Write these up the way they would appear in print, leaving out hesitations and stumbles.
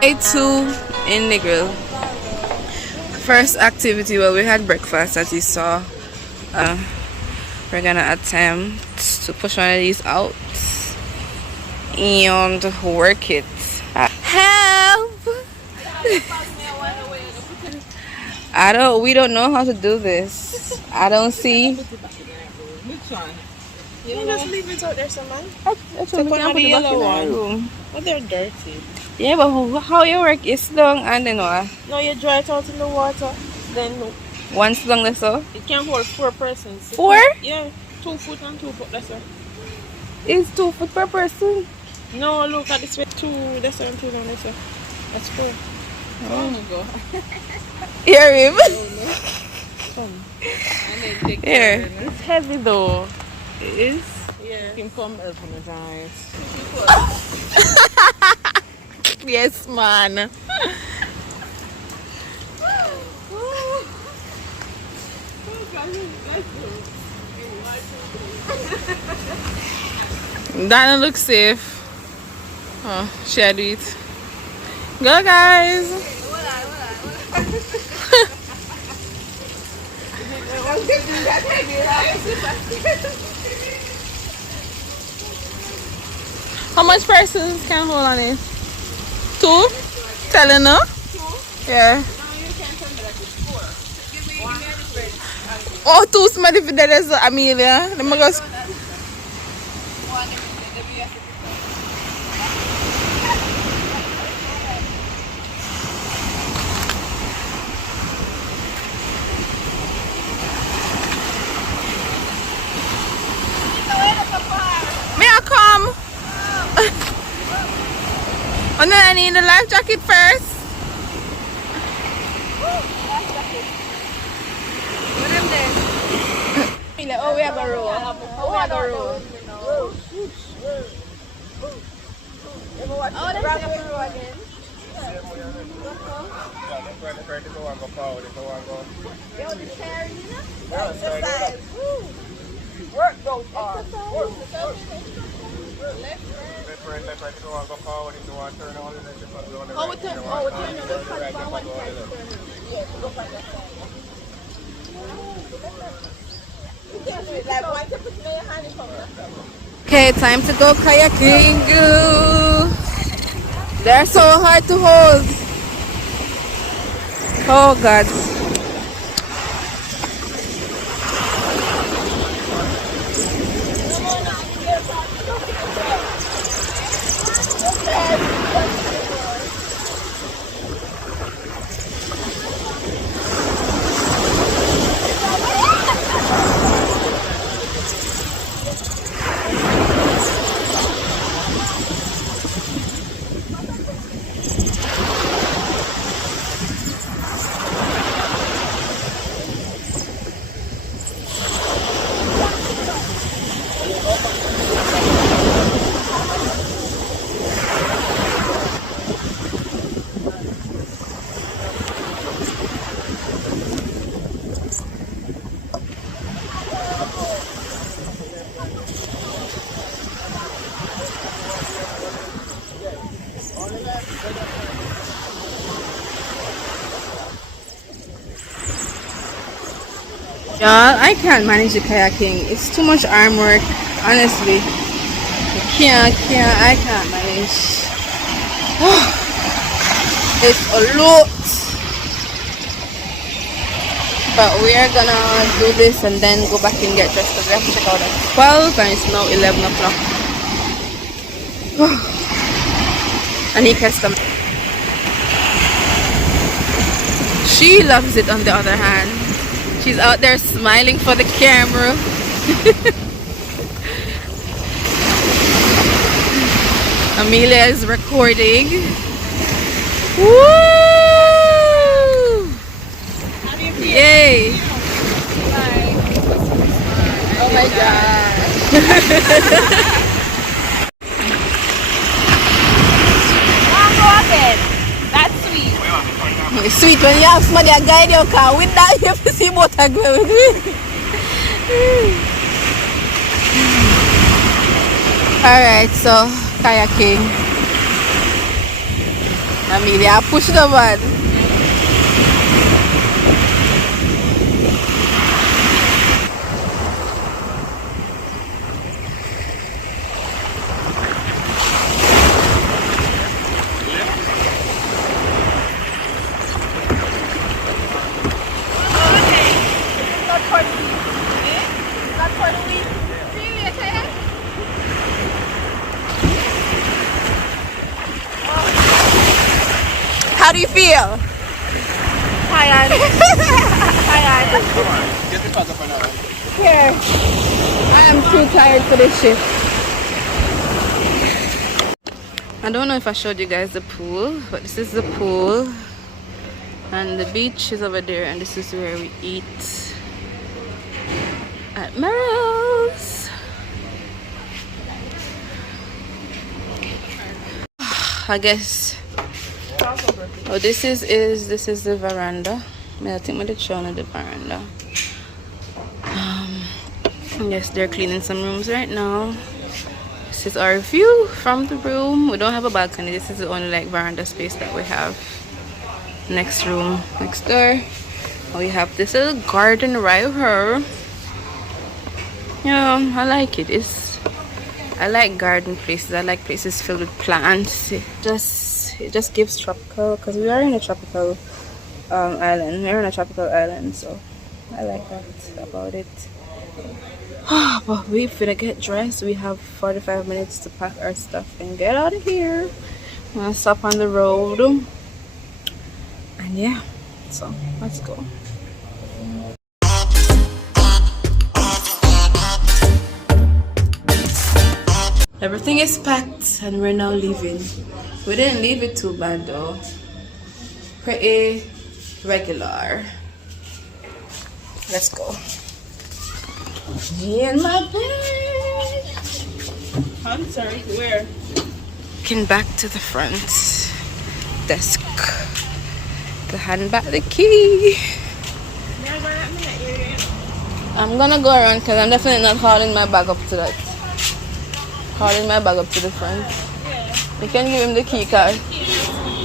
Day 2 in NEGRIL. First activity, well, we had breakfast as you saw. We're gonna attempt to push one of these out and work it. Help! We don't know how to do this. I don't see. Which one? You just leave it out there, someone. That's what we can put it back in our room. But they're dirty. Yeah, but how you work is long and then what? No, you dry it out in the water. Then Once long that's all? it can hold 4 persons. 4? Yeah, 2 foot and 2 foot, that's all. It's 2 foot per person. No, look at this way. 2, that's all, 2 down, that's all. That's 4. Oh my god. Hear him? Come. Here. It's heavy though. It is? Yeah. You can come help on his eyes. Yes, man. That don't look safe. Oh, share it. Go, guys. How much persons can hold on it? 2? Telling her? 2? Yeah. Oh, 2 somebody for that is Amelia. Let me go. May I come? Oh no, I need a life jacket first. Oh, we have a roll. Oh, we have a roll. Oh, that's a roll again. Work those arms. Okay, time to go kayaking. They're so hard to hold. Oh God. Y'all, I can't manage the kayaking. It's too much arm work, honestly. I can't manage. It's a lot. But we are gonna do this and then go back and get dressed because we have to check out at 12 and it's now 11 o'clock. Anika stomach. She loves it on the other hand. She's out there smiling for the camera. Amelia is recording. Woo! Yay! Oh my God. That's sweet. It's sweet when you have somebody to guide your car. With that, you have to see what I go with me. Alright, so kayaking. Amelia, push the button. How do you feel? Tired. Tired. Get the fuck up and out. Here. I am too tired for this shift. I don't know if I showed you guys the pool, but this is the pool. And the beach is over there, and this is where we eat at Merrill's. I guess. Oh, this is the veranda. I think I'm gonna show you the veranda. Yes, they're cleaning some rooms right now. This is our view from the room. We don't have a balcony. This is the only like veranda space that we have. Next room next door. We have this little garden right here. Yeah, I like it. I like garden places. I like places filled with plants. It just gives tropical, because we are in a tropical island. We're in a tropical island, so I like that about it. But we're gonna get dressed. We have 45 minutes to pack our stuff and get out of here. I'm gonna stop on the road, and yeah, so let's go. Everything is packed and we're now leaving. We didn't leave it too bad though. Pretty regular. Let's go. Me and my bag. I'm sorry, where? Walking back to the front desk to hand back the key. I'm gonna go around because I'm definitely not hauling my bag up to that. Hauling my bag up to the front. Yeah. You can give him the key card.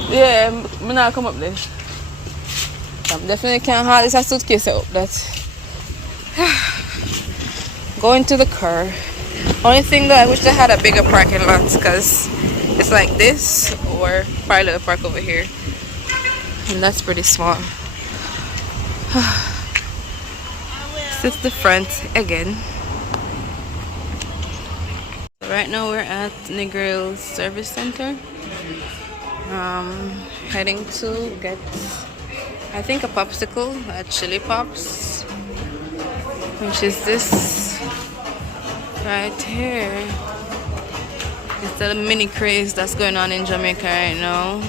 Yeah, I'm not come up there. I definitely can't haul this suitcase up that. Going to the car. Only thing that I wish they had a bigger parking lot, because it's like this or probably park over here, and that's pretty small. This is the front again. Right now we're at NEGRIL Service Center. Heading to get, I think, a popsicle, a chili pops, which is this right here. It's the mini craze that's going on in Jamaica right now.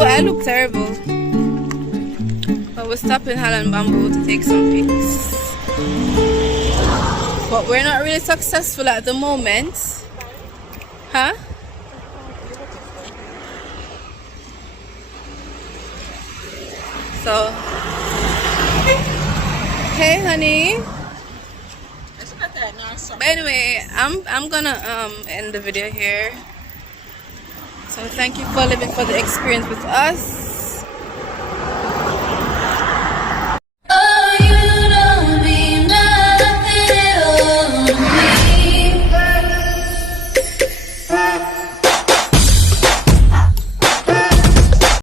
I look terrible. But we're stopping Holland Bamboo to take some pics. But we're not really successful at the moment. Huh? So, hey honey. But anyway, I'm gonna end the video here. So thank you for living for the experience with us.